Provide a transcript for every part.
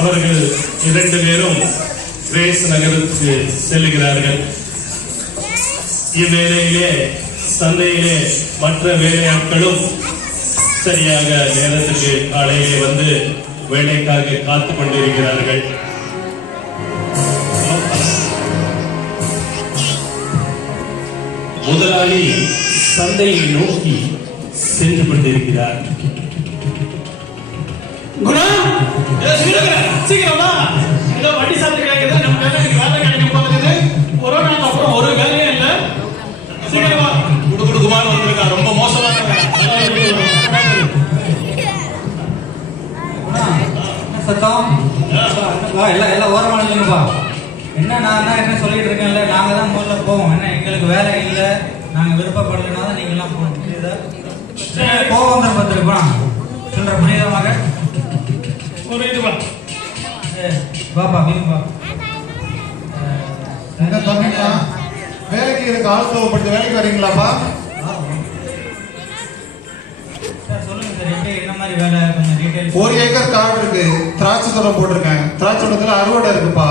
அவர்கள் 2 பேரும் கிரேஸ் நகருக்கு செல்லுகிறார்கள். இவ்வேளையிலே சந்தையிலே மற்ற வேலையாட்களும் சரியாக நேரத்துக்கு காலையிலே வந்து வேலைக்காக காத்துக் கொண்டிருக்கிறார்கள். முதலாளி சந்தையை நோக்கி சென்று கொண்டிருக்கிறார். சீக்கிரமா வண்டி சாப்பிட்டு கிடைக்கிறது நம்ம வேலை கிடைக்கும் போகுது. ஒரு நாள் அப்புறம் ஒரு வேலையே இல்லை. சீக்கிரமா குடுக்குமாறு வந்திருக்கா. ரொம்ப மோசமான சத்தம் எல்லாம் ஓரமான இல்லைங்கப்பா. என்ன நான் தான் என்ன சொல்லிட்டு இருக்கேன்ல, நாங்க தான் முதல்ல போவோம். என்ன எங்களுக்கு வேலை இல்லை, நாங்க விருப்பப்படலைன்னா தான் நீங்க எல்லாம் போகணும். புரியுதா? போவோங்கிற பார்த்துருப்போம் சொல்ற புரியுதமாக ஒரு இதுவா பாப்பா வீம்பா என்ன தம்பிங்களா, வேலைக்கு இதுக்கு ஆள் தேவைப்படுது, வேலைக்கு வரீங்களாப்பா? சொல்லுங்க சார், எப்படி என்ன மாதிரி வேலை கொஞ்சம் டீடைல். 1 ஏக்கர் காடு இருக்கு, திராட்சை தோட்டம் போட்டிருக்கேன். திராட்சை தோட்டத்துல அறுவடை இருக்குப்பா.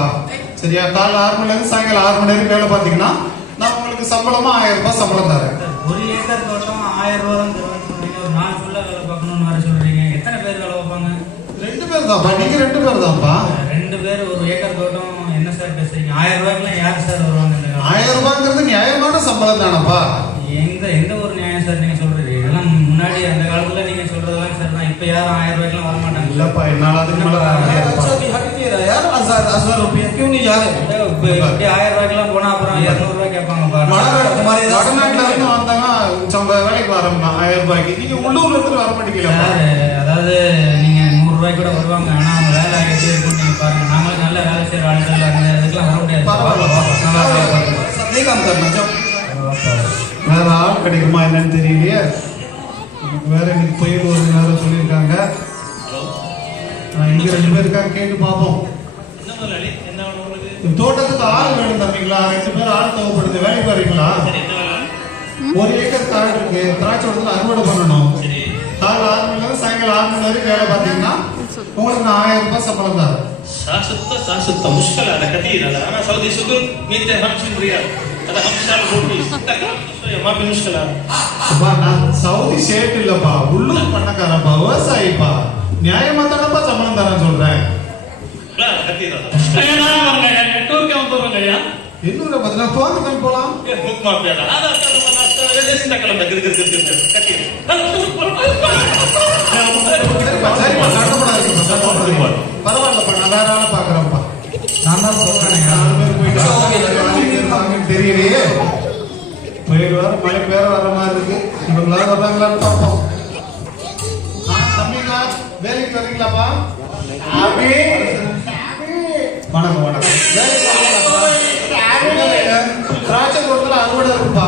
சரியா? காலைல 6 மணில இருந்து சாயங்காலம் 6 மணி வரைக்கும் வேலை பார்த்தீங்கன்னா நான் உங்களுக்கு சம்பளமா 1000 ரூபாய் சம்பளம் தரேன். 1 ஏக்கர் தோட்டம் 1000 ரூபா தான் தருவேன். ஒரு நாள் ஃபுல்லா வேலை பார்க்கணும்னு வர சொல்றீங்க. எத்தனை பேர் வேலை பார்ப்பாங்க? 2 பேர் தான்ப்பா. நீங்க 2 பேர் தான்ப்பா. 2 பேர் 1 ஏக்கர் தோட்டம் என்ன சார் பேசுறீங்க? 1000 ரூபாய்க்குலாம் யார் சார் வருவாங்க? 1000 ரூபாய்ங்கிறது நியாயமான சம்பளம் தானப்பா. எந்த ஒரு நியாயம் சார் நீங்க சொல்றது? இதெல்லாம் முன்னாடி அந்த காலத்துல நீங்க சொல்றதெல்லாம் சார் தான். இப்ப யாரும் 1000 ரூபாய்க்குலாம் வர மாட்டாங்க. இல்லப்பா, என்னால அதுக்கு மேல வர முடியாதுப்பா. यार 1000 रुपया क्यों नहीं जा रहे? 1000 ரூபாய்க்குலாம் போனா அப்புறம் 200 ரூபாய் கேட்பாங்கப்பா. வடநாட்டுல இருந்து வந்தாங்க வேலைக்கு வரோம்னா 1000 ரூபாய்க்கு. நீங்க உள்ளூர்ல இருந்து வர மாட்டீங்களா? அதாவது நீங்க 100 ரூபாய்க்கு கூட வருவாங்க. ஆனா அவங்க வேலை எப்படி இருக்குன்னு நீங்க பாருங்க. நாங்களும் நல்ல வேலை செய்யற ஆளுகள் அந்த இதுக்கெல்லாம் வர முடியாது. வேற ஆள் கிடைக்குமா என்னன்னு தெரியலையே. வேற இன்னைக்கு போயிட்டு ஒரு நேரம் சொல்லியிருக்காங்க. இங்க 2 பேர் இருக்காங்க, கேட்டு பார்ப்போம். தோட்டத்துக்கு ஆள் வேணும் தம்பிங்களா. 2 பேர் ஆள் தேவைப்படுது, வேலைக்கு வரீங்களா? 1 ஏக்கர் காடு இருக்கு, திராட்சை தோட்டத்துல அறுவடை பண்ணணும். காலைல 6 மணில இருந்து சாயங்காலம் 6 மணி வரைக்கும் வேலை பார்த்தீங்கன்னா உங்களுக்கு நான் 1000 ரூபாய் சம்பளம் தரேன். ساسة مشكلة هذا كثير. أنا سعودي سكر 250 ريال. هذا 5 روبي. ما في مشكلة. நான் சவுதி ஷேட் இல்லப்பா, உள்ளூர் பண்ணக்காரப்பா, விவசாயிப்பா. நியாயமா தானப்பா சம்பளம் தரேன் சொல்றேன். لا كثير هذا. أنا أنا टूर के अंदर में गया. இன்னொரு பதிலா போறதுக்கு போலாம். ممكن ما في هذا. هذا ليش انت كلام كثير كثير. சரிப்பா, கட்டப்படாதீங்க. பரவாயில்லப்பா, நான் வேற ஆளை பாக்குறேன்ப்பா. நான் தான் சொல்றேன், 4 பேர் போயிட்டு தெரியலையே. போயிட்டு வர மழைக்கு வேற வர மாதிரி இருக்கு. இவங்களால வர்றாங்களான்னு பார்ப்போம். தம்பிங்களா, வேலைக்கு வரீங்களாப்பா? வணக்கம் வணக்கம். திராட்சை தோட்டத்துல அறுவடை இருக்குப்பா.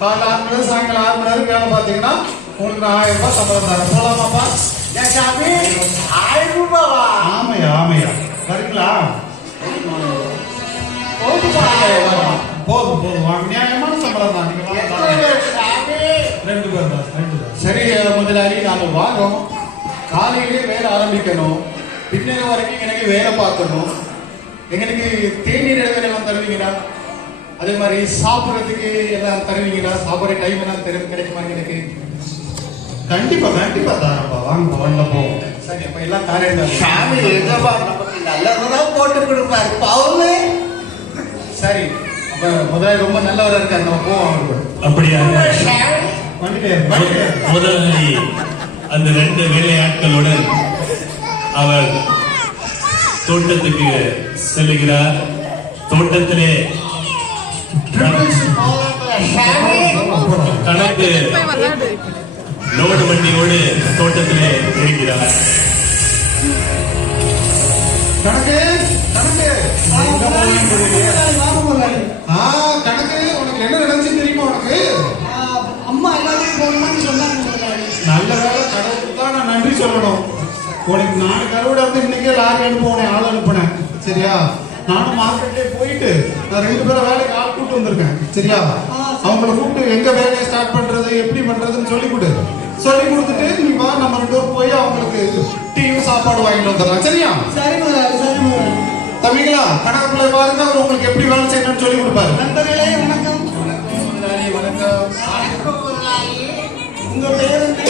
காலைல 6 மணி சாயங்காலம் 6 மணி வரைக்கும் வேலை பார்த்தீங்கன்னா உங்களுக்கு 1000 ரூபாய் சம்பளம் தரேன். போலாமாப்பா? ஆமையா ஆமையா வரீங்களா? போதும் போதும், வாங்க. நியாயமான சம்பளம் தான். நீங்க 2 பேர் தான். சரி முதலாளி, நாம வாரோம். காலையிலே வேலை ஆரம்பிக்கணும். பின்னேற வரைக்கும் எனக்கு வேலை பார்க்கணும். எங்களுக்கு தேநீர் எல்லாம் தருவீங்களா? அதே மாதிரி சாப்பிட்றதுக்கு எல்லாம் தருவீங்களா? சாப்பிட்ற டைம் எல்லாம் கிடைக்குமா எனக்கு? கண்டிப்பா கண்டிப்பா தாரப்பா. வாங்க வாங்க போவோம். சரி, அப்ப எல்லாம் தாரேன். நல்லதான் போட்டு கொடுப்பாரு பாவமே. சரி, அப்ப முதலாளி ரொம்ப நல்லவரா இருக்காரு, நம்ம போவோம். அப்படியாக வந்துட்டே முதலாளி அந்த 2 வேலையாட்களுடன் அவர் தோட்டத்துக்கு செல்லுகிறார். தோட்டத்திலே கணக்கு லோடு வண்டியோடு தோட்டத்திலே இருக்கிறார். கணக்கு கணக்கு கணக்கு, உனக்கு என்ன நடந்துச்சு தெரியுமா? உனக்கு அம்மா எல்லாத்தையும் போகணும்னு சொன்னாங்க. நல்ல வேலை, கடவுளுக்கு தான் நான் நன்றி சொல்லணும். உனக்கு 4 கருவிட வந்து இன்னைக்கே லாரி அனுப்புனேன், ஆள் அனுப்புனேன். சரியா? நானும் மார்க்கெட்லயே போயிட்டு நான் 2 பேரை வேலைக்கு ஆள் கூட்டு வந்திருக்கேன். சரியா? அவங்கள கூப்பிட்டு எங்க வேலையை ஸ்டார்ட் பண்றது, எப்படி பண்றதுன்னு சொல்லி கொடுத்துட்டு நீ வா, நம்ம 2 பேரும் போய் அவங்களுக்கு டீயும் சாப்பாடு சாப்பாடு வாங்கிட்டு வந்துடலாம். சரியா? சரி முதலாளி, சரி முதலாளி. தம்பிங்களா, கணக்குள்ள பாருங்க, அவர் உங்களுக்கு எப்படி வேலை செய்யணும்னு சொல்லி கொடுப்பாரு. நண்பர்களே வணக்கம். முதலாளி வணக்கம். வணக்கம் முதலாளி. உங்க பேர் என்ன?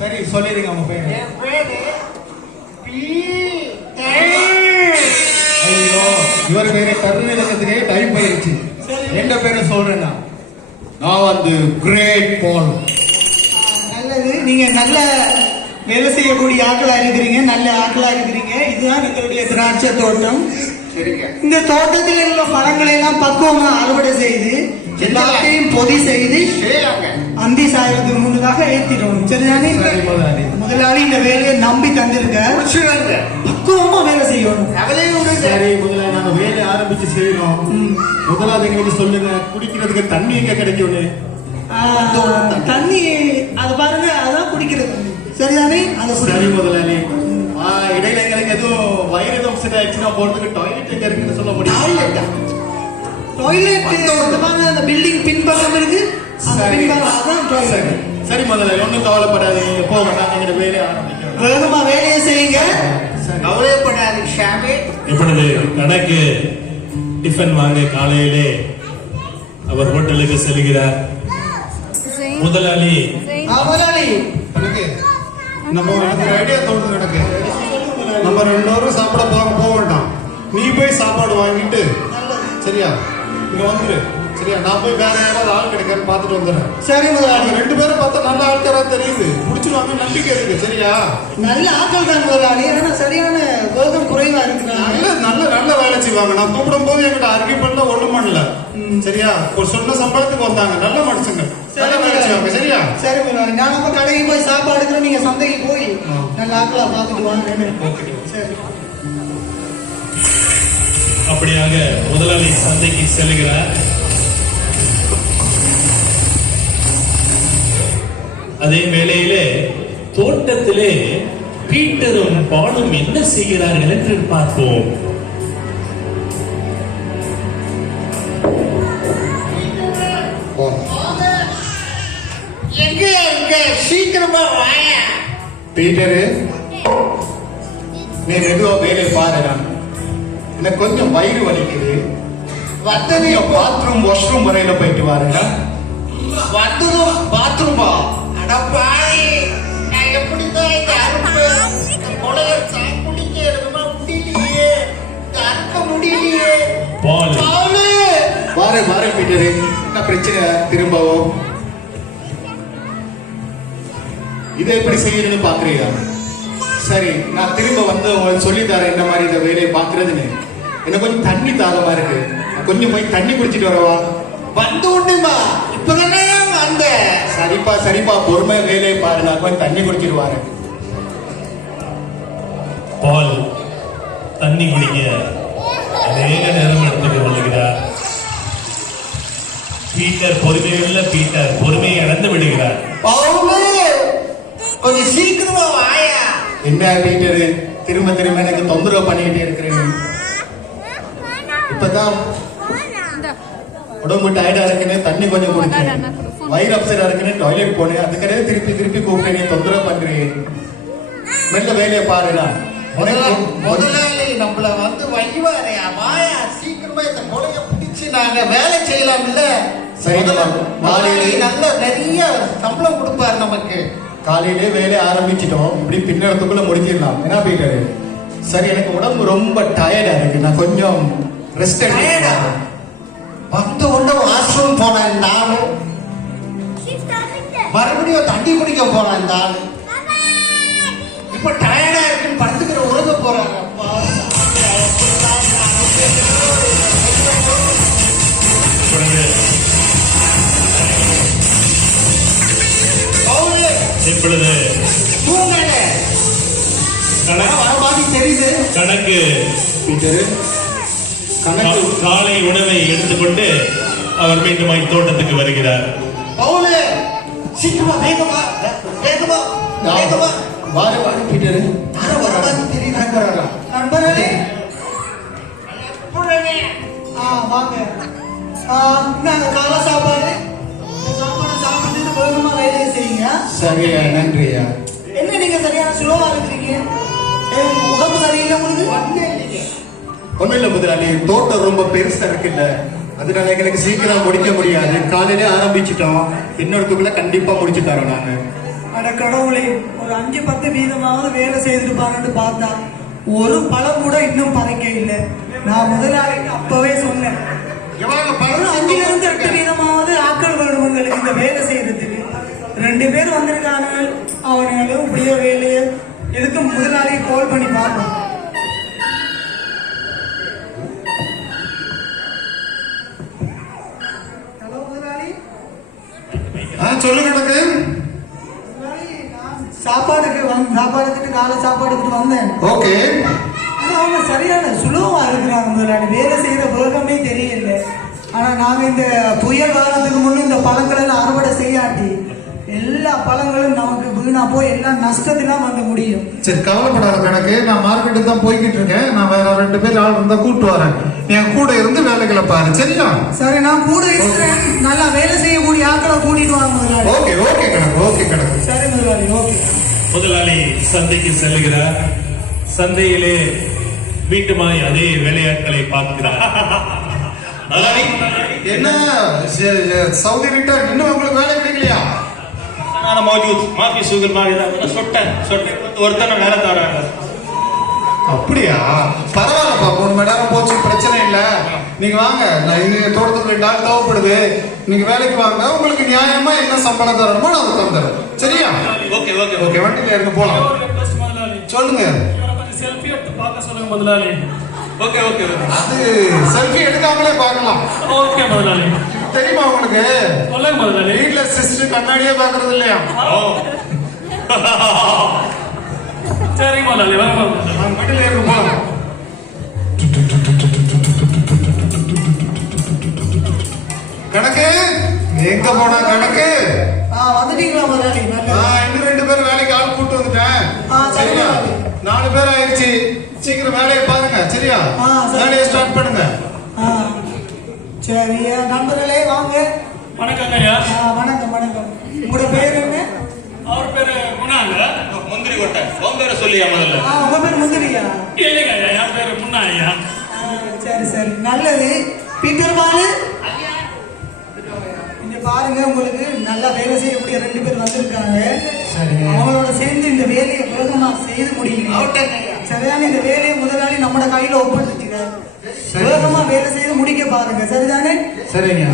சரி சொல்லிடுங்க உங்க பேரு. என் பேரு ஐயோ, இவர் பேரு கருணத்துக்கே டைப் ஆயிடுச்சு. எந்த பேரு சொல்றேன்னா, நான் வந்து கிரேட் பால். நல்லது. நீங்க நல்ல வேலை செய்யக்கூடிய ஆட்களா இருக்கிறீங்க, நல்ல ஆட்களா இருக்கிறீங்க. இதுதான் எங்களுடைய திராட்சை தோட்டம். சரிங்க. இந்த தோட்டத்தில் உள்ள பழங்களை எல்லாம் பக்குவமா அறுவடை செய்து எல்லாத்தையும் பொதி செய்து அந்தி சாயத்துக்கு முன்னதாக ஏத்திட்டோம். சரிதானே? சரி முதலாளி. முதலாளி இந்த வேலையை நம்பி தந்திருக்க, பக்குவமா வேலை செய்யணும். சரி முதலாளி, நாங்க வேலை ஆரம்பிச்சு செய்யறோம். முதலாவது எங்களுக்கு சொல்லுங்க, குடிக்கிறதுக்கு தண்ணி எங்க கிடைக்கும்னு. தண்ணி அது பாருங்க, அதான் குடிக்கிறது. சரிதானே? சரி முதலாளி. இடையில எங்களுக்கு எதுவும் வயிறு எதுவும் அப்செட் ஆயிடுச்சுன்னா போறதுக்கு டாய்லெட் எங்க இருக்குன்னு சொல்ல முடியும். டாய்லெட் அந்த பில்டிங் பின்பக்கம் இருக்கு. அந்த பின்பக்கம் அதான் டாய்லெட். சரி முதலாளி, ஒன்றும் கவலைப்படாதீங்க, போக நாங்க எங்க வேலையை ஆரம்பிக்கிறோம். வேகமா வேலையை செய்யுங்க. கவலைப்படாது ஷாமி. இப்பொழுது கணக்கு டிஃபன் வாங்க காலையிலே அவர் ஹோட்டலுக்கு செல்கிறார். முதலாளி முதலாளி, எனக்கு நம்ம எனக்கு ஐடியா தோணுது. எனக்கு நம்ம 2 பேரும் சாப்பிட போக வேண்டாம். நீ போய் சாப்பாடு வாங்கிட்டு, சரியா, இங்க வந்துரு. சரியா? நான் போய் வேற யாராவது ஆள் கிடைக்கான்னு பார்த்துட்டு வந்துடுறேன். சரி முதலாளி. அவங்க 2 பேரும் பார்த்தா நல்ல ஆட்காரா தெரியுது. முடிச்சிருவாங்க, நம்பிக்கை இருக்கு. சரியா? நல்ல ஆட்கள் தான் முதலாளி. ஆனா சரியான வேகம் குறைவா இருக்கிறாங்க. நல்ல நல்ல நல்ல வேலை செய்வாங்க. நான் கூப்பிடும் போது என்கிட்ட அருகே பண்ணல, ஒண்ணும் பண்ணல. சரியா? ஒரு சொன்ன சம்பளத்துக்கு வந்தாங்க. நல்ல மனுஷங்க, நல்ல வேலை செய்வாங்க. சரியா? சரி முதலாளி. நான் நம்ம கடைக்கு போய் சாப்பாடு எடுக்கிறோம், நீங்க சந்தைக்கு போய் நல்ல ஆட்களா பார்த்துட்டு வாங்க. சரி. அப்படியாக முதலாளி சந்தைக்கு செல்கிறார். அதே வேளையிலே தோட்டத்திலே பீட்டரும் பாலும் என்ன செய்கிறார்கள் என்று பார்ப்போம். சீக்கிரமா வாய. பீட்டரு, நீ மெதுவா வேலை பாருடா. எனக்கு கொஞ்சம் வயிறு வலிக்குது. வந்ததையும் பாத்ரூம் வாஷ்ரூம் வரையில போயிட்டு வாருங்க. வந்ததும் பாத்ரூமா? அடப்பாய், நான் எப்படிதான் இந்த அறுப்பு கொலைய சாப்பிடிக்க இருக்குமா? முடியலையே, அறுக்க முடியலையே. பால் வாரு பீட்டரு, என்ன பிரச்சனை திரும்பவும்? இதை எப்படி செய்யணும்னு பாக்குறீங்க? சரி, நான் திரும்ப வந்து உங்களுக்கு சொல்லி தரேன் என்ன மாதிரி இந்த வேலையை பாக்குறதுன்னு. எனக்கு கொஞ்சம் தண்ணி தாகமா இருக்கு, கொஞ்சம் போய் தண்ணி குடிச்சிட்டு வரவா? வந்து உண்டுமா, இப்பதானே வந்த. சரிப்பா பொறுமை வேலையை பாரு, நான் கொஞ்சம் தண்ணி குடிச்சிட்டு வரேன். பால் தண்ணி குடிக்க அநேக நேரம் எடுத்துக் கொள்ளுகிறார். பீட்டர் பொறுமையுள்ள பீட்டர் பொறுமையை இழந்து விடுகிறார். கொஞ்சம் சீக்கிரமா வாயா. என்ன பீட்டரு, திரும்ப எனக்கு தொந்தரவு பண்ணிக்கிட்டே இருக்கிறேன். இப்பதான் உடம்பு டயர்டா இருக்குன்னு தண்ணி கொஞ்சம் குடிச்சேன், வயிறு அப்செட்டா இருக்குன்னு டாய்லெட் போனேன். அதுக்கே திருப்பி கூப்பிட்டு நீ தொந்தரவு பண்றேன். மெல்ல வேலையை பாருடா. முதலாளி நம்மள வந்து வைவாரையா, வாயா சீக்கிரமா இந்த கொலைய பிடிச்சு நாங்க வேலை செய்யலாம். இல்ல சரி, முதலாளி நல்ல நிறைய சம்பளம் கொடுப்பாரு நமக்கு. காலையிலே வேலையை ஆரம்பிச்சிட்டோம், இப்படி பின்னடத்துக்குள்ள முடிச்சிடலாம். என்ன பீட்டரு? சரி, எனக்கு உடம்பு ரொம்ப டயர்டா இருக்கு, நான் கொஞ்சம் ரெஸ்ட் எடுக்கிறேன். வந்து ஒன்று வாஷ்ரூம் போனேன் இந்த ஆளு, மறுபடியும் தண்ணி குடிக்க போனேன் இந்த ஆளு. இப்ப டயர்டா இருக்குன்னு படுத்துக்கிற உறங்க போறாங்க. இப்பொழுது தெரியுது கணக்கு பீட்டரு, காலை உணவை எடுத்துக்கொண்டு அவர் மீண்டும் தோட்டத்துக்கு வருகிறார். சீக்கிரமா வேகமா வாரு பீட்டரு. நண்பர்களே வாங்க, நாங்க காலை சாப்பாடு சாப்பிட்டு வேகமா வேலையை செய்யுங்க. சரியா, நன்றியா. என்ன நீங்க சரியான ஸ்லோவா இருக்கிறீங்க? உடம்பு சரியில்லை உங்களுக்கு? ஒண்ணும் இல்ல முதலாளி, தோட்டம் ரொம்ப பெருசா இருக்குல்ல, அதனால எங்களுக்கு சீக்கிரம் முடிக்க முடியாது. காலையிலே ஆரம்பிச்சிட்டோம், இன்னொருத்துக்குள்ள கண்டிப்பா முடிச்சு தரோம் நாங்க. அட கடவுளே, ஒரு 5-10 வீதமாவது வேலை செய்திருப்பாங்கன்னு பார்த்தா ஒரு பழம் கூட இன்னும் பறைக்க இல்லை. நான் முதலாளி அப்பவே சொன்னேன், ஒரு 5-8 வீதமாவது ஆட்கள் வேணும் உங்களுக்கு இந்த வேலை செய்யறதுக்கு. 2 பேர் வந்திருக்காங்க, அவனுங்களும் இப்படியே வேலையை எதுக்கு முதலாளி கால் பண்ணி பார்ப்போம். ஹலோ முதலாளி. சொல்லுங்க எனக்கு. சாப்பாடுக்கு காலை சாப்பாடுக்கு வந்தேன். ஓகே. ஆனா அவங்க சரியான சுலோவா இருக்கிறாங்க முதலாளி, வேலை செய்யற வேகமே தெரியல. ஆனா நாங்க இந்த புயல் காலத்துக்கு முன்ன இந்த பழங்கள் எல்லாம் அறுவடை செய்யாட்டி எல்லா பழங்களும் நமக்கு வீணா போய் எல்லாம் நஷ்டத்திலாம் வந்து முடியும். சரி, கவலைப்படாத கணக்கு. நான் மார்க்கெட்டுக்கு தான் போய்கிட்டு இருக்கேன். நான் வேற 2 பேர் ஆள் இருந்தா கூட்டு வரேன். என் கூட இருந்து வேலைகளை பாரு, சரியா? சரி, நான் கூட இருக்கிறேன். நல்லா வேலை செய்யக்கூடிய ஆட்களை கூட்டிட்டு வாங்க முதலாளி. ஓகே ஓகே கணக்கு, ஓகே கணக்கு. சரி முதலாளி, ஓகே. முதலாளி சந்தைக்கு செல்லுகிறார். சந்தையிலே மீண்டுமாய் அதே வேலையாட்களை பார்க்கிறார். முதலாளி, என்ன சவுதி ரிட்டர்ன் இன்னும் உங்களுக்கு வேலை கிடைக்கலையா? நான் மௌஜூத் மாஃபி சுகர் மாதிரி சொட்டேன் ஒருத்தனை வேலை தராங்க. அப்படியா? பரவாயில்லப்பா, 3 மணி நேரம் போச்சு, பிரச்சனை இல்ல. நீங்க வாங்க, நான் இங்க தோட்டத்துக்கு 2 ஆள் தேவைப்படுது. நீங்க வேலைக்கு வாங்க, உங்களுக்கு நியாயமா என்ன சம்பளம் தரணுமோ நான் அதை தந்துடுறேன், சரியா? ஓகே ஓகே ஓகே, வண்டியில இருக்க போலாம். சொல்லுங்க. செல்ஃபி எடுத்து பார்க்க சொல்லுங்க முதலாளி. Okay okay. அது செல்ஃபி எடுக்காமலே பார்க்கலாம். ஓகே முதலாளி. தெரியுமா உங்களுக்கு? சொல்லுங்க முதலாளி. வீட்டுல சிஸ்டர் கண்ணாடியே பாக்குறது இல்லையா? சரி முதலாளி, வாங்க முதலாளி. வண்டியில இருக்க போலாம். கணக்கு எங்க போனா கணக்கு? வந்துட்டீங்களா முதலாளி? இன்னும் 2 பேர் வேலைக்கு ஆள் கூட்டு வந்துட்டேன். சரி சரியா? முதலாளி. 4 பேர் ஆயிடுச்சு. சீக்கிரம் வேலையை பாருங்க, சரியா? சரி. வேலையை ஸ்டார்ட் பண்ணுங்க. சரி நண்பர்களே, வாங்க. வணக்கம் ஐயா. வணக்கம் வணக்கம். உங்களோட பேர் என்ன? அவர் பேரு முன்னாங்க. முந்திரி கொட்டை. உன் பேரை சொல்லியா முதல்ல? உங்க பேர் முந்திரியா? இல்லைங்க ஐயா, என் பேரு முன்னா ஐயா. சரி சரி, நல்லது. பீட்டர் பாலு, இங்க பாருங்க, உங்களுக்கு நல்லா வேலை செய்யக்கூடிய 2 பேர் வந்திருக்காங்க. அவங்களோட சேர்ந்து இந்த வேலையை வேகமா செய்து முடியுங்க. சரிதானே? இந்த வேலையை முதலாளி நம்ம கையில ஒப்படைச்சுக்கிறார். வேகமா வேலை செய்து முடிக்க பாருங்க, சரிதானே? சரிங்க.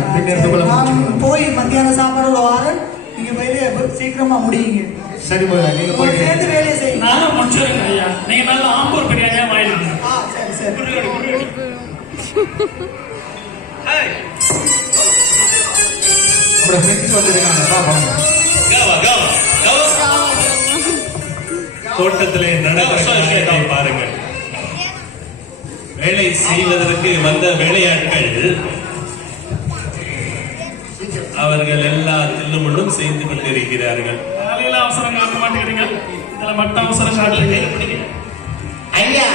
நான் போய் மத்தியான சாப்பாடு வாரேன். நீங்க வேலையை சீக்கிரமா முடியுங்க. சரி முதலாளி, நீங்க போய் சேர்ந்து வேலையை செய்யுங்க. நானும் முடிச்சிருக்கேன் ஐயா. நீங்க நல்லா ஆம்பூர் பிரியாணியா வாங்கிடுங்க. சரி சரி. நம்மளோட ஃப்ரெண்ட்ஸ் வந்துருக்காங்க, பாருங்க. காவா காவா காவா. தோட்டத்திலே நடக்கிற காரியத்தை பாருங்க. வேலை செய்வதற்கு வந்த வேலையாட்கள் அவர்கள் எல்லா தில்லுமுள்ளும் செய்து கொண்டிருக்கிறார்கள். வேலையில அவசரம் காட்ட மாட்டேங்கிறீங்க, இதுல மட்டும் அவசரம் காட்டுறீங்க. ஐயா,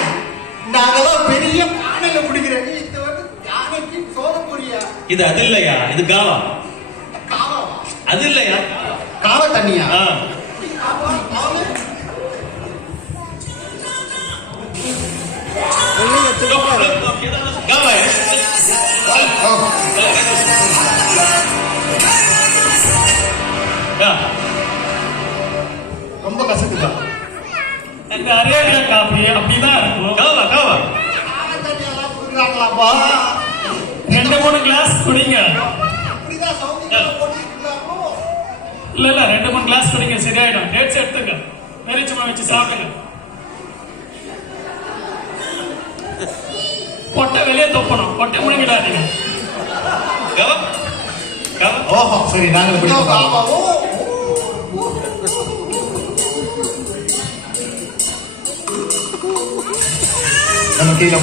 நாங்கெல்லாம் பெரிய பானையில குடிக்கிறேன். இது வந்து யானைக்கு சோத பொரியா? இது அது இல்லையா, இது காவா. அது இல்லையா, காவ தண்ணியா? காவா. ரொம்ப கசக்குதா? இந்த அரேபியா காபி அப்படிதான் இருக்கும். காவா காவா. காவ தண்ணி எல்லாம் குடுக்குறாங்களாப்பா? 2-3 கிளாஸ் குடிங்க. அப்படிதான் சவுதியில போட்டுருக்காங்களோ? இல்ல 2-3 கிளாஸ் குடிங்க, சரியாயிடும். டேட்ஸ் எடுத்துங்க, நெரிச்சுமா வச்சு சாப்பிடுங்க. கொட்டை வெளியே தொப்பணும், கொட்டை முழுங்கிடாதீங்க. காவா காவா. ஓஹோ, சரி, நாங்களும் குடிப்போம். நம்ம கீழே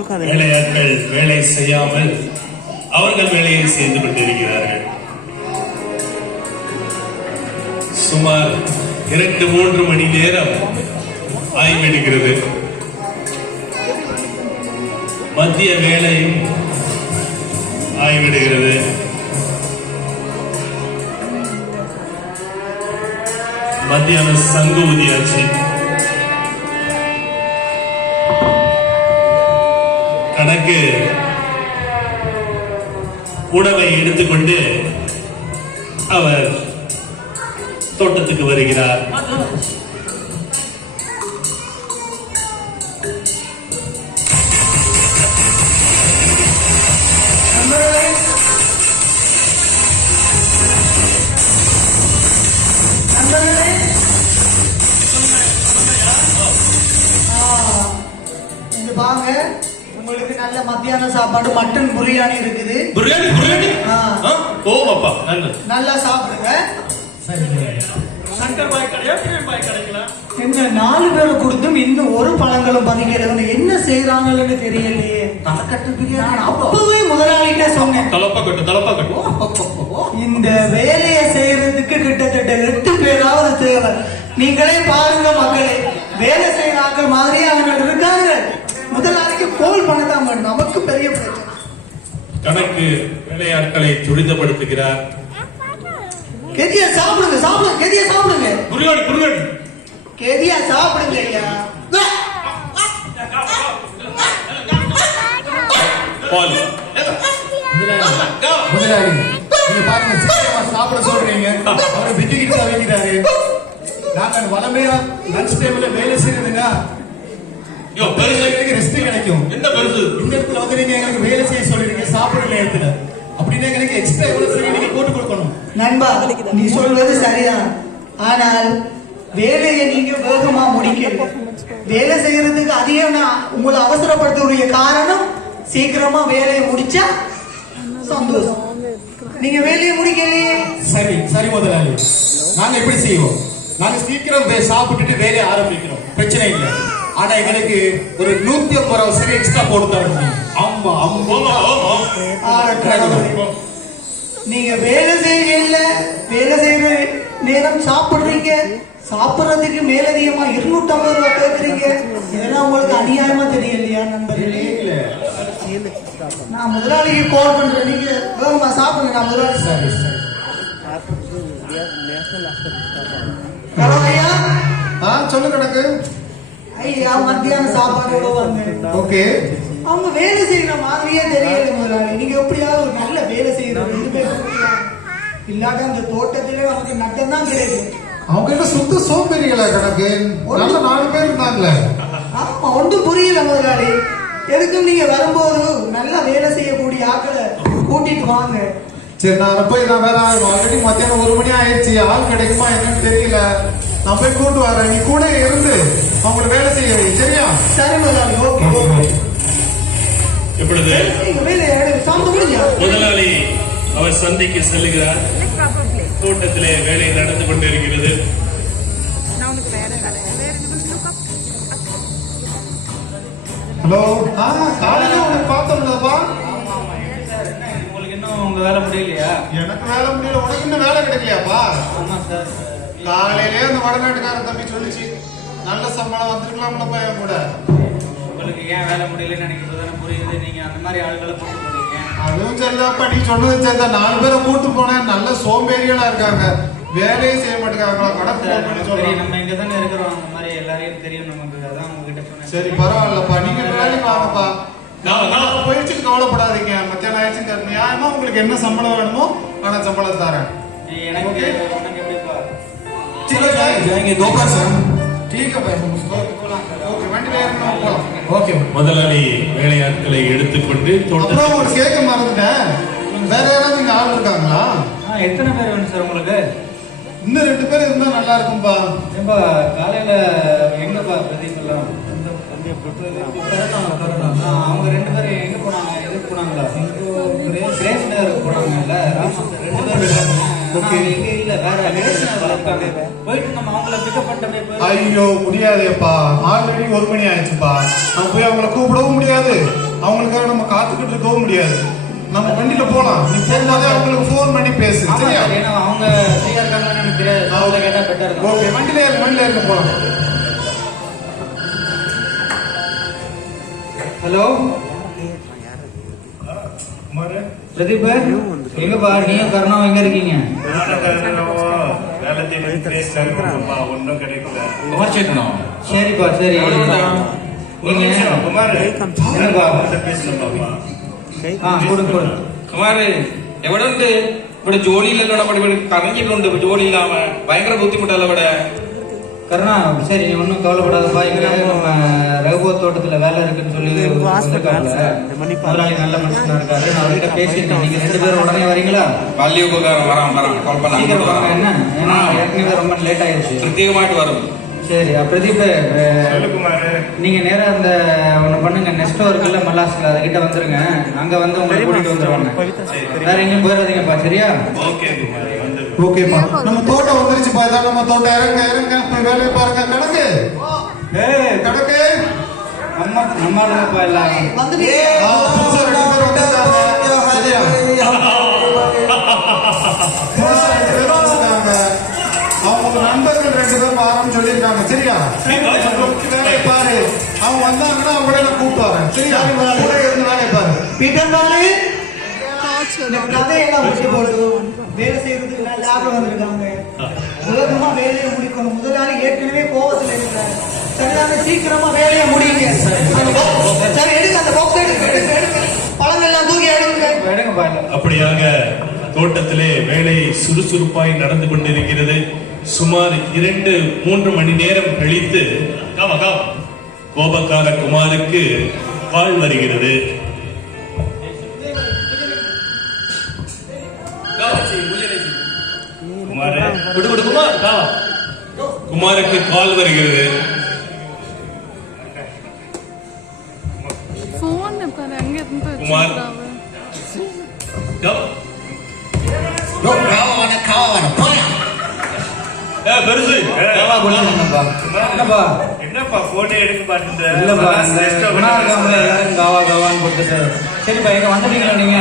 உட்காந்து வேலையாட்கள் வேலை செய்யாமல் அவர்கள் வேலையை செய்து கொண்டிருக்கிறார்கள். சுமார் 2-3 மணி நேரம் ஆய்வெடுக்கிறது. மத்திய வேலையும் ஆய்வெடுக்கிறது. மத்தியானம் சங்கு ஊதியாச்சு. கணக்கு உணவை எடுத்துக்கொண்டு அவர் தோட்டத்துக்கு வருகிறார். வாங்க, உங்களுக்கு நல்ல மத்தியான சாப்பாடு மட்டன் பிரியாணி இருக்குது. பிரியாணி பிரியாணி ஓமாப்பா நல்லா சாப்பிடுங்க. சங்கர் பாய் கடையா பிரியன் பாய் கடைங்களா? என்ன 4 பேரை கொடுத்தும் இன்னும் ஒரு பழங்களும் பதிக்கிறது என்ன செய்யறாங்கன்னு தெரியலையே. தலைக்கட்டு பிரியாணி அப்பவே முதலாளிகிட்ட சொன்னேன். தலப்பா கட்டு இந்த வேலையை செய்யறதுக்கு கிட்டத்தட்ட 8 பேராவது தேவை. நீங்களே பாருங்க மக்களே, வேலை செய்யறாங்க மாதிரியே அவங்க இருக்காங்க. முதலாளிக்கு கோல் பண்ணதான் வேணும். நமக்கு பெரிய பிரச்சனை. கணக்கு வேலையாட்களை துரிதப்படுத்துகிறார். கெதியா சாப்பிடுங்க, சாப்பிடுங்க, கெதியா சாப்பிடுங்க. பிரியாணி பிரியாணி கெதியா சாப்பிடுங்க ஐயா. பால் முதலாளி நீங்க பாருங்க, சீக்கிரமா சாப்பிட சொல்றீங்க, அவரை விட்டுக்கிட்டு வைக்கிறாரு. நாங்க வளமையா லஞ்ச் டைம்ல வேலை செய்யறதுன்னா ரெஸ்ட் கிடைக்கும். என்ன பெருசு இந்த இடத்துல வந்து நீங்க எங்களுக்கு வேலை செய்ய சொல்றீங்க சாப்பிடுற நேரத்துல, அப்படின்னா எங்களுக்கு எக்ஸ்ட்ரா எவ்வளவு சரி நீங்க போட்டு கொடுக்கணும். நண்பா, நீ சொல்வது சரிதான். ஆனால் வேலையை நீங்க வேகமா முடிக்கணும். வேலை செய்யறதுக்கு அதிகம் உங்களை அவசரப்படுத்தக்கூடிய காரணம் சீக்கிரமா வேலையை முடிச்சா சந்தோஷம். நீங்க வேலையை முடிக்கலையே. சரி சரி முதலாளி, நாங்க எப்படி செய்வோம்? நாங்க சீக்கிரம் சாப்பிட்டுட்டு வேலையை ஆரம்பிக்கிறோம், பிரச்சனை இல்லை. ஆனா எங்களுக்கு ஒரு 150 ரூபாய் சரி எக்ஸ்ட்ரா போட்டு தரணும். ஆமா நீங்க வேலை செய்யல, வேலை செய்யற நேரம் சாப்பிடுறீங்க, சாப்பிடுறதுக்கு மேலதிகமா 250 ரூபாய் கேட்கறீங்க. இதெல்லாம் உங்களுக்கு அநியாயமா தெரியலையா நண்பர்களே? நான் முதலாளிக்கு கால் பண்றேன், நீங்க வேகமா சாப்பிடுங்க. நான் முதலாளி சரி சரி. ஹலோ ஐயா. சொல்லு கணக்கு. ஐயா மத்தியான சாப்பாடு வாங்க. ஓகே. அவங்க வேலை செய்யற மாதிரியே தெரியல முதலாளி. நீங்க எப்படியாவது ஒரு நல்ல வேலை செய்யற 2 பேர் இல்லாத அந்த தோட்டத்திலே நமக்கு நட்டம் தான் கிடைக்கும். அவங்க என்ன சுத்த சோம்பேறிகளா கணக்கு? நல்ல 4 பேர் இருந்தாங்களே. ஆமா, ஒன்றும் புரியல முதலாளி. எதுக்கும் நீங்க வரும்போது நல்லா வேலை செய்யக்கூடிய ஆட்களை கூட்டிட்டு வாங்க. சரி, நான் போய் நான் வேற ஆல்ரெடி மத்தியானம் 1 மணி ஆயிடுச்சு. ஆள் கிடைக்குமா என்னன்னு தெரியல. நான் போய் கூட்டு வரேன், நீ கூட இருந்து அவங்களை வேலை செய்ய வை, சரியா? சரி முதலாளி. ஓகே. இப்பொழுது முதலாளி அவர் சந்தைக்கு செல்லுகிறார். தோட்டத்திலே வேலை நடந்து கொண்டிருக்கிறது. ஹலோ, காலையில உனக்கு பார்த்தோம்லப்பா. உங்களுக்கு இன்னும் உங்க வேலை முடியலையா? எனக்கு வேலை முடியல, உனக்கு இன்னும் வேலை கிடைக்கலையாப்பா? ஆமா சார். காலையிலே அந்த வடநாட்டுக்காரன் தம்பி சொல்லிச்சு, நல்ல சம்பளம் வந்திருக்கலாம்லப்பா என் கூட. உங்களுக்கு ஏன் வேலை முடியலன்னு எனக்கு இப்பதானே புரியுது. நீங்க அந்த மாதிரி ஆளுகளை கூட்டு போறீங்க. அதுவும் சரிதாப்பா, நீ சொன்னது சரிதான். 4 பேரை கூட்டு போனேன், நல்ல சோம்பேறிகளா இருக்காங்க, வேலையே செய்ய மாட்டேங்காங்களா. கடை நம்ம இங்க தானே இருக்கிறோம், அந்த மாதிரி எல்லாரையும் தெரியும் நமக்கு. அதான் உங்ககிட்ட சொன்னேன். சரி பரவாயில்லப்பா, நீங்க வேலைக்கு வாங்கப்பா. போயிடுச்சுன்னு கவலைப்படாதீங்க. மத்தியானம் ஆயிடுச்சு, நியாயமா உங்களுக்கு என்ன சம்பளம் வேணுமோ ஆனா சம்பளம் தரேன். எனக்கு உனக்கு எப்படிப்பா? முதலாளி வேலையாட்களை எடுத்துக்கொண்டு அப்புறம் ஒரு கேட்க மறந்துட்டேன், வேற யாராவது இங்க ஆள் இருக்காங்களா? எத்தனை பேர் வேணும் சார் உங்களுக்கு? இன்னும் 2 பேர் இருந்தா நல்லா இருக்கும்பா. ஏன்பா காலையில எங்கப்பா பிரதீப் எல்லாம்? அவங்க 2 பேரும் எங்க போனாங்க? எதுக்கு போனாங்களா? கிரேஸ் நகருக்கு போனாங்கல்ல. 2 பேர் எங்க இல்ல, வேற கிரேஸ் நகர்ல இருக்காங்க. போயிட்டு நம்ம அவங்கள பிக்கப் பண்ணிட்டு. ஐயோ முடியாதேப்பா, ஆல்ரெடி 1 மணி ஆயிடுச்சுப்பா. நம்ம போய் அவங்கள கூப்பிடவும் முடியாது, அவங்களுக்காக நம்ம காத்துக்கிட்டு இருக்கவும் முடியாது. நம்ம வண்டியில போலாம், நீ போகும்போதே அவங்களுக்கு போன் பண்ணி பேசு, சரியா? ஏன்னா அவங்க ஃப்ரீயா இருக்காங்கன்னு எனக்கு தெரியாது. அவங்க கேட்டா பெட்டர் தான். ஓகே, வண்டியில இருக்க போலாம். ஹலோ பிரதீப், எங்கப்பா நீயும் கருணாவும் எங்க இருக்கீங்க? வேலை வேலை தேடி பேசல இருக்குப்பா, ஒன்றும் கிடைக்கல. குமார் சேட்டனோ சரிப்பா சரி ஒரு நிமிஷம், குமார் என்னப்பா பேசணும்ப்பா. கொடுங்க കുമാരേ എവിടെയുണ്ട്? ഇവിടെ ജോലിയില്ലല്ലോ, നമ്മുടെ ഇവിടെ കറങ്ങിയിട്ടുണ്ട്. ഇപ്പൊ ജോലിയില്ലാമ ഭയങ്കര ബുദ്ധിമുട്ടല്ല ഇവിടെ. கருணா சரி நீ ஒன்றும் கவலைப்படாதப்பா. இங்க நம்ம ரகுபோத் தோட்டத்துல வேலை இருக்குன்னு சொல்லி வந்திருக்காங்க. முதலாளி நல்ல மனுஷனா இருக்காரு. நான் அவர்கிட்ட பேசியிருக்கேன். நீங்க 2 பேரும் உடனே வரீங்களா? വലിയ ഉപകാരം. വരാം വരാം, കുഴപ്പമില്ല. சீக்கிரம் வாங்க. என்ன ஏன்னா ஏற்கனவே ரொம்ப லேட் ஆயிடுச்சு. കൃത്യമായിട്ട് വരും. சரி பிரதீப் சொல்லு குமார். நீங்க நேரா அந்த ஒண்ணு பண்ணுங்க, நெஸ்டோ இருக்குல்ல மல்லாஸ்ல, அதுகிட்ட வந்துருங்க. அங்க வந்து உங்களை கூட்டிட்டு வந்துருவாங்க. வேற எங்கேயும் போயிடாதீங்கப்பா, சரியா? ஓகே குமார், வந்து ஓகேப்பா. நம்ம தோட்டம் வந்துருச்சுப்பா. இதான் நம்ம தோட்டம். இறங்க இறங்க, போய் வேலையை பாருங்க. கணக்கு கணக்கு நம்ம ஆளுங்கப்பா எல்லாம். வந்துட்டு புதுசா 2 பேர் வந்திருக்காங்க. சரியா? புதுசா 2 பேர் வந்திருக்காங்க. அவங்க நண்பர்கள் 2 பேரும் வரணும்னு சொல்லியிருக்காங்க. சரியா? வேலையை பாரு. அவங்க வந்தாங்கன்னா அவங்களே நான் கூப்பிட்டு வரேன். சரியா? கூட இருந்து வேலையை பாரு. பீட்டர் நாளு இந்த கதையெல்லாம் முடிச்சு போட்டு வேலை செய்யறதுக்கு லாபம் வந்திருக்காங்க. வேகமா வேலையை முடிக்கணும். முதலாளி ஏற்கனவே கோவத்துல இருக்கிறார். சரியான சீக்கிரமா வேலையை முடியுங்க. சரி எடுங்க, அந்த பாக்ஸ் எடுங்க. பழங்கள்லாம் தூக்கி எடுங்க. எடுங்கப்பா இல்ல. அப்படியாக தோட்டத்திலே வேலை சுறுசுறுப்பாய் நடந்து கொண்டிருக்கிறது. சுமார் 2-3 மணி நேரம் கழித்து கோபக்கார குமாருக்கு கால் வருகிறது. குமாருக்கு கால் வருகிறது. ഫോൺ അങ്ങ് കുമാർ. பெருசு என்னப்பா என்னப்பா போட்டோ எடுக்க மாட்டேன். இல்லப்பா இந்த குணா இருக்காமல எல்லாரும் காவா காவான்னு போட்டு. சரிப்பா எங்க வந்துட்டீங்களா நீங்க?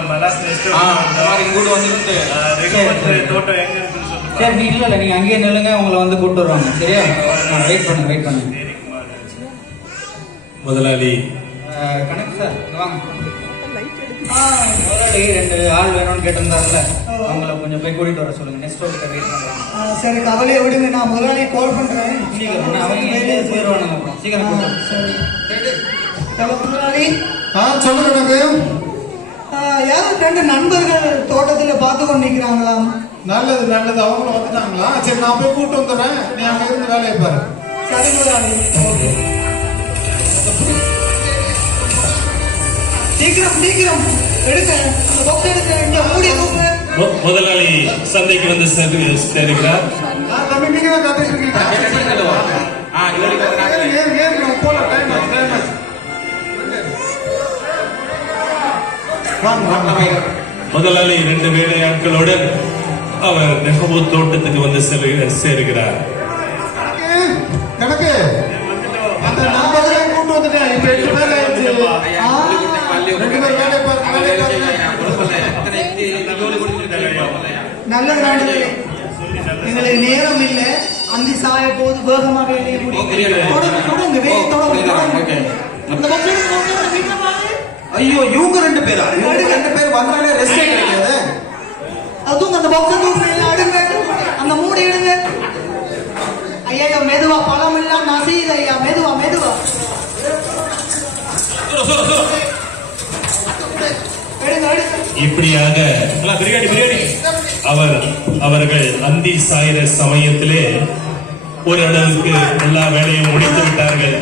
കുമാർ ഇങ്ങോട്ട് വന്നിട്ടുണ്ട്. தோட்டம் எங்க இருக்குன்னு சொல்லுங்க. சரி நீ இல்ல நீங்க அங்கேயே நில்லுங்க, உங்களை வந்து கூப்பிட்டு வருவாங்க. சரியா? வெயிட் பண்ணுங்க. முதலாளி கணக்கு சார் இங்க வாங்க. முதலாளி 2 ஆள் வேணும்னு கேட்டிருந்தாருல, அவங்கள கொஞ்சம் போய் கூட்டிட்டு வர சொல்லுங்க. நெக்ஸ்ட் ஒரு வெயிட் பண்றாங்க. சரி கவலையை விடுங்க, நான் முதலாளி கால் பண்றேன். சீக்கிரம் அவங்க வேலையை போயிடுவானுங்க. அப்புறம் சீக்கிரம் கூப்பிட்டு. ஹலோ முதலாளி. சொல்லுங்க எனக்கு. யாரோ 2 நண்பர்கள் தோட்டத்துல பார்த்து கொண்டு நிக்கிறாங்களாம். நல்லது நல்லது. அவங்களும் வந்துட்டாங்களா? சரி நான் போய் கூப்பிட்டு வந்துடுறேன். நீ அங்க இருந்து வேலையை பாரு. சரி முதலாளி. சீக்கிரம் எடுக்க. அந்த பாக்ஸ் எடுக்க. இங்க மூடி தூக்கு. முதலாளி சந்தைக்கு வந்து சேருகிறார். தம்பி நீங்க தான் காத்துட்டு இருக்கீங்க. ஏறி போல டைம் ஆச்சு. வாங்க. முதலாளி 2 வேலையாட்களுடன் அவர் ரெஹோபோத் தோட்டத்துக்கு வந்து சேருகிறார். கணக்கு அந்த நண்பர்களையும் கூட்டு வந்துட்டேன். இப்ப 8 பேர் ஆயிடுச்சு. 2 பேர் வேலையை பாருங்க. நல்லது நல்லது. எங்களுக்கு நேரம் இல்லை. அந்தி சாய போது வேகமா வேலையை தொடங்க. வேலையை தொடங்க. அந்த box எடுங்க, வீட்டுல பாரு. ஐயோ இவங்க 2 பேரா? இவங்க 2 பேர் வந்தாலே ரெஸ்ட் கிடைக்காது. அதுவும் அந்த பாக்ஸ் அடுங்க. அந்த மூடி எடுங்க. ஐயா மெதுவா, பழம் எல்லாம் நசீது ஐயா. மெதுவா. எடுங்க. இப்படியாக அவர்கள் அந்தி சாயிர சமயத்திலே ஓரளவுக்கு எல்லா வேலையும் முடித்து விட்டார்கள்.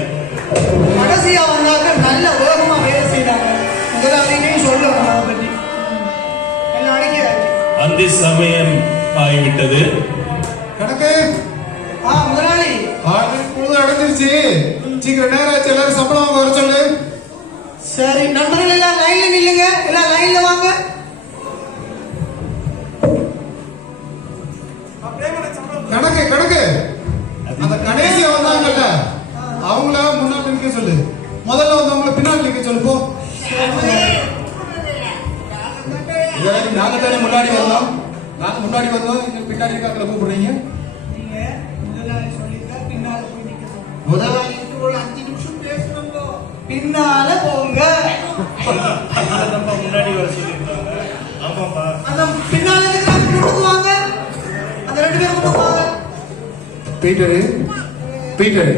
கடைசியா வந்தாக்க நல்ல வேகமா வேலை செய்தாங்க. முதலாளியும் சொல்லணும் அதை பற்றி. எல்லாம் அடங்கியாச்சு. அந்தி சமயம் ஆகிவிட்டது. கணக்கு முதலாளி பொழுது அடைஞ்சிருச்சு. சீக்கிரம் நேரம் ஆச்சு. எல்லாரும் சம்பளம் வாங்க வர சொல்லு. சரி நண்பர்கள் எல்லாம் லைன்ல நில்லுங்க. எல்லாம் லைன்ல வாங்க. கணக்கு அந்த கடைசியா வந்தாங்கல்ல, அவங்கள முன்னாடி நிக்க சொல்லு. முதல்ல வந்தவங்கள பின்னாடி நிக்க சொல்லு. போ. நாங்க தானே முன்னாடி வந்தோம். பின்னாடி இருக்காங்கள கூப்பிடுறீங்க. நீங்க முதலாளி சொல்லிட்டா பின்னால போய் நிக்க சொல்லுங்க. முதலாளி ஒரு 5 நிமிஷம் பேசணுங்க. பின்னால போங்க. முன்னாடி வர சொல்லியிருக்காங்க. ஆமாப்பா. அந்த பின்னால இருக்கிற வாங்க. அந்த 2 பேரும் பீட்டரு பீட்டரு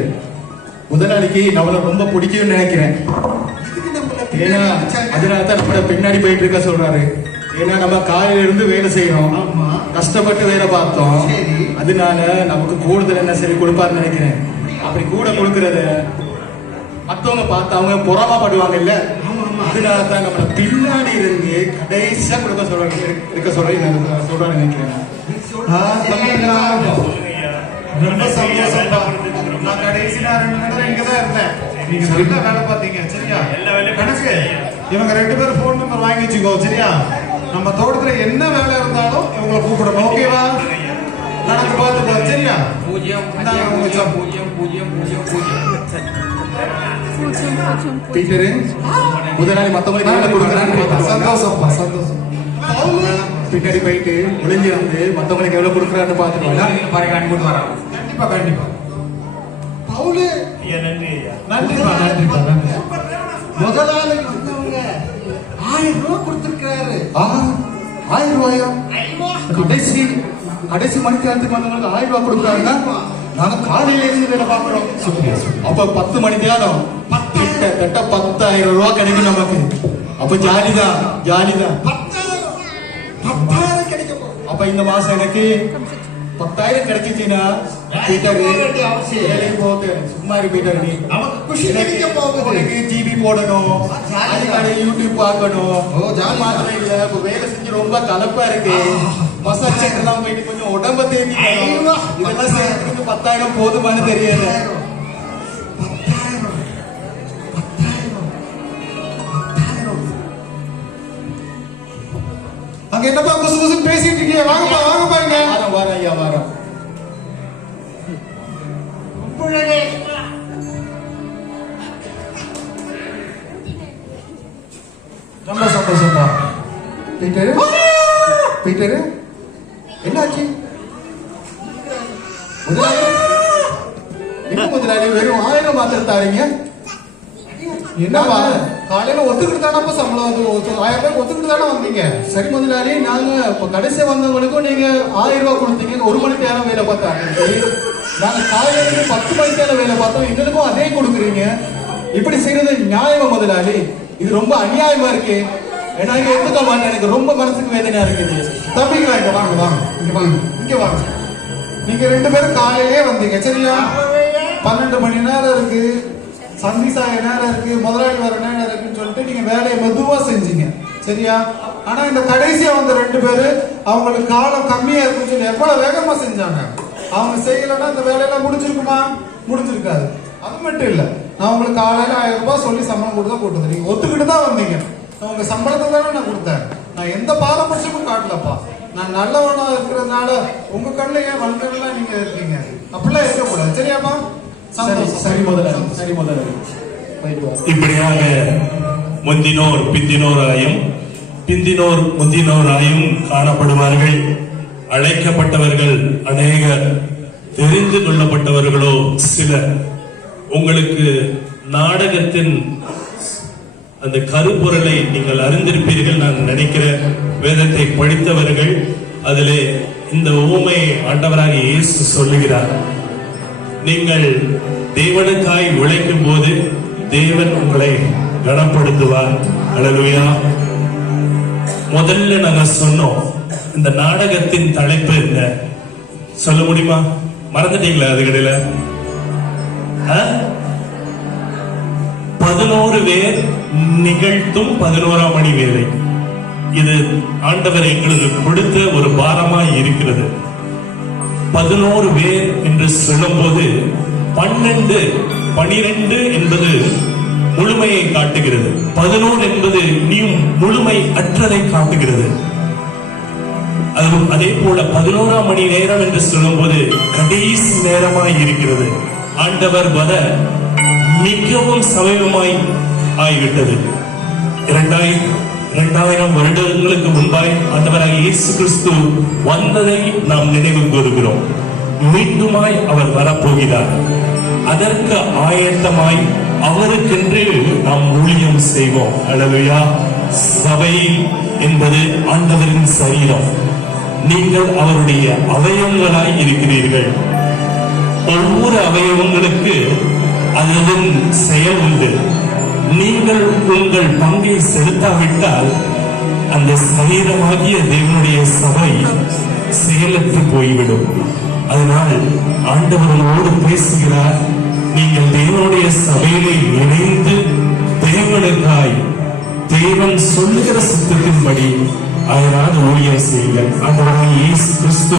முதலாளிக்கு நம்மளை ரொம்ப பிடிக்கும்னு நினைக்கிறேன். ஏன்னா அதனால தான் நம்மள பின்னாடி போயிட்டு இருக்க சொல்றாரு. ஏன்னா நம்ம காலையில இருந்து வேலை செய்யறோம், ஆமா. கஷ்டப்பட்டு வேலை பார்த்தோம். சரி. அதனால நமக்கு கூடுதல் என்ன சரி கொடுப்பாருன்னு நினைக்கிறேன். அப்படி கூட கொடுக்கறத மத்தவங்க பார்த்து அவங்க பொறாமப்படுவாங்க இல்ல, அதனால தான் நம்மள பின்னாடி இருந்து கடைசியா கொடுக்க சொல்றாங்க, இருக்க சொல்றாரு நினைக்கிறேன். தம்பிங்களா, ரொம்ப சந்தோஷம்ப்பா. நான் கடைசி நேரம் 2 மணி நேரம் இங்கதான் இருந்தேன். நீங்க நல்லா வேலை பார்த்தீங்க. சரியா? கணக்கு இவங்க 2 பேரும் போன் நம்பர் வாங்கி வச்சுக்கோ. சரியா? நம்ம தோட்டத்துல என்ன வேலை இருந்தாலும் இவங்களை கூப்பிடணும். ஓகேவா? கணக்கு பார்த்து போ. சரியா? 0 பீட்டரு முதலாளி மத்தவங்களுக்கு வேலை கொடுக்குறான்னு பார்த்துட்டு சந்தோஷம்ப்பா, சந்தோஷம். பின்னாடி போயிட்டு ஒளிஞ்சிருந்து மத்தவங்களுக்கு எவ்வளவு கொடுக்குறான்னு பார்த்துட்டு கண்டிப்பா கண்டிப்பா. பவுலு ஐயா நன்றி ஐயா. நன்றிப்பா, நன்றிப்பா, நன்றி. முதலாளி வந்தவங்க 1000 ரூபாய் கொடுத்திருக்காரு. 1000 ரூபாயா? கடைசி மணித்தியாலத்துக்கு வந்தவங்களுக்கு 1000 ரூபாய் கொடுக்குறாங்கன்னா நாங்க காலையில இருந்து வேலை பார்க்கிறோம். அப்ப 10 மணி தியானம் கிட்டத்தட்ட 10,000 ரூபாய் கிடைக்கும் நமக்கு. அப்ப ஜாலிதான் ஜாலிதான். 10,000 கிடைக்க போகுது. அப்ப இந்த மாசம் எனக்கு 10,000 கிடைச்சிச்சுன்னா பீட்டரு வேலைக்கு போகுது. சும்மா இரு பீட்டர், நீ நமக்கு குஷி கிடைக்க போகுது. உனக்கு ஜிபி போடணும், அதுக்கான யூடியூப் பார்க்கணும். மாத்திரம் இல்ல, இப்ப வேலை செஞ்சு ரொம்ப கலப்பா இருக்கு. மசாஜ் சென்டர் எல்லாம் போயிட்டு கொஞ்சம் உடம்ப தேடிக்கணும். இதெல்லாம் செய்யறதுக்கு 10,000 போதுமானு தெரியல. அங்க என்னப்பா குசு குசு பேசிட்டு இருக்கீங்க? வாங்கப்பா, வாங்கப்பா இங்க. வாரம் ஐயா வாரம். ரொம்ப சந்தோஷம்ப்பா. பீட்டரு பீட்டரு என்னாச்சு? முதலாளி என்ன முதலாளி வெறும் 1000 மாத்திரம் தாரீங்க? என்னப்பா காலையில ஒத்துக்கிட்டு தானப்பா சம்பளம் வந்து 1000 ரூபாய் ஒத்துக்கிட்டு தானே வந்தீங்க? சரி முதலாளி, நாங்க இப்ப கடைசியா வந்தவங்களுக்கும் நீங்க 1000 ரூபாய் கொடுத்தீங்க. 1 மணி நேரம் வேலை பார்த்தாங்க. நாங்க காலையில இருந்து 10 மணி நேரம் வேலை பார்த்தோம், எங்களுக்கும் அதே கொடுக்குறீங்க. இப்படி செய்யறது நியாயமா முதலாளி? இது ரொம்ப அநியாயமா இருக்கு. ஏன்னா இங்க எடுத்துக்க மாட்டேன், எனக்கு ரொம்ப மனசுக்கு வேதனையா இருக்குது. தம்பிங்களா, இங்க வாங்க வாங்க, இங்க வாங்க, இங்க வாங்க. நீங்க 2 பேரும் காலையிலே வந்தீங்க. சரியா? 12 மணி நேரம் இருக்கு, சந்தி சாய நேரம் இருக்கு, முதலாளி வர நேரம் இருக்குன்னு சொல்லிட்டு நீங்க வேலையை மெதுவா செஞ்சீங்க. சரியா? ஆனா இந்த கடைசியா வந்த 2 பேரு அவங்களுக்கு காலம் கம்மியா இருக்குன்னு சொல்லி எவ்வளவு வேகமா செஞ்சாங்க. அவங்க செய்யலன்னா இந்த வேலையெல்லாம் முடிஞ்சிருக்குமா? முடிஞ்சிருக்காது. அது மட்டும் இல்ல, நான் உங்களுக்கு காலையில 1000 ரூபாய் சொல்லி சம்பளம் கொடுத்தா கொடுத்தது. நீங்க ஒத்துக்கிட்டு தான் வந்தீங்க. உங்க சம்பளத்தை தானே நான் கொடுத்தேன். நான் எந்த பாரபட்சமும் காட்டலப்பா. நான் நல்லவனா இருக்கிறதுனால உங்க கண்ணில் ஏன் வந்ததுலாம் நீங்க இருக்கீங்க. அப்படிலாம் இருக்கக்கூடாது. சரியாப்பா? சரி முதலாளி, சரி முதலாளி, போயிட்டு வா. இப்படியாக முந்தினோர் பிந்தினோராயும் பிந்தினோர் முந்தினோராயும் காணப்படுவார்கள். அழைக்கப்பட்டவர்கள் அநேகர், தெரிந்து கொள்ளப்பட்டவர்களோ சிலர். உங்களுக்கு நாடகத்தின் அந்த கருப்பொருளை நீங்கள் அறிந்திருப்பீர்கள் நான் நினைக்கிறேன். வேதத்தை படித்தவர்கள் அதிலே இந்த ஊமை ஆண்டவராக இயேசு சொல்லுகிறார். நீங்கள் தேவனுக்காய் உழைக்கும் போது தேவன் உங்களை கனப்படுத்துவார். அல்லேலூயா. முதல்ல நாங்க சொன்னோம், இந்த நாடகத்தின் தலைப்பு என்ன சொல்ல முடியுமா? மறந்துட்டீங்களா? அது கடையில 11 பேர் நிகழ்த்தும் 11ஆம் மணி வேலை. இது ஆண்டவர் எங்களுக்கு கொடுத்த ஒரு பாரமாய் இருக்கிறது. 11 பேர் என்று சொல்லும் போது 12 12 என்பது முழுமையை காட்டுகிறது. 11 என்பது இனியும் முழுமை அற்றதை காட்டுகிறது. அதே போல 11ஆம் மணி நேரம் என்று சொல்லும் போது கடைசி நேரமாய் இருக்கிறது. ஆண்டவர் வர மிகவும் சமீபமாய் ஆகிவிட்டது. 2000 வருடங்களுக்கு முன்பாய் ஆண்டவராக இயேசு கிறிஸ்து வந்ததை நாம் நினைவு கூறுகிறோம். மீண்டுமாய் அவர் வரப்போகிறார். அதற்கு ஆயத்தமாய் அவருக்கென்று நாம் ஊழியம் செய்வோம். அல்லேலூயா. சபை என்பது ஆண்டவரின் சரீரம். நீங்கள் அவருடைய அவயவங்களாய் இருக்கிறீர்கள். ஒவ்வொரு அவயவங்களுக்கு அதன் செயல் உண்டு. நீங்கள் உங்கள் பங்கை செலுத்தாவிட்டால் அந்த சரீரமாகிய தேவனுடைய சபை செயலற்று போய்விடும். அதனால் ஆண்டவர்களோடு பேசுகிறார், நீங்கள் தேவனுடைய சபையிலே இணைந்து தேவனுக்காய் தேவன் சொல்லுகிற சித்தத்தின்படி அதனால் ஊழியம் செய்யுங்கள். ஆண்டவராகிய இயேசு கிறிஸ்து